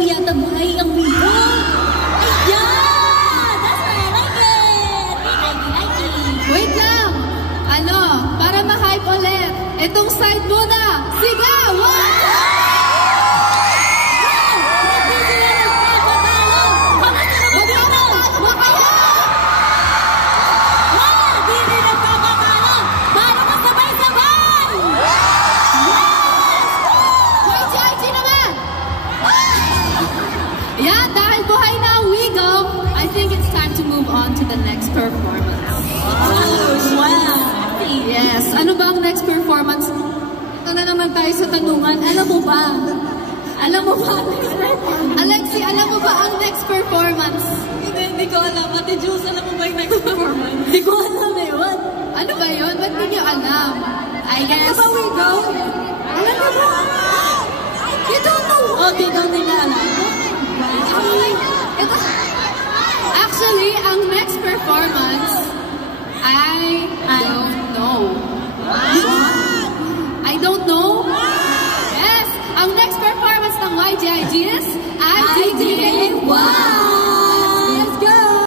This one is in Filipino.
po yata buhay ang Wigo. Ayan! That's why I like it! I like it. Wait lang! Para ma-hype ulit, itong side muna, sigaw! On to the next performance. Oh, wow! Yes. Ano ba ang next performance? Ito na naman tayo sa tanungan. Alam mo ba? Alam mo ba ang next performance? Alexi, alam mo ba ang next performance? Hindi ko alam. Ate Jules, alam mo ba yung next performance? Hindi ko alam eh. What? Ano ba yun? Ba't hindi nyo alam? I guess. Ano ba we go? Alam mo ba? You don't know. Oh, di daw nila alam. Ito. Actually, ang next performance, I don't know. I don't know? Yes! Ang next performance ng YGIGs, I didn't. Wow!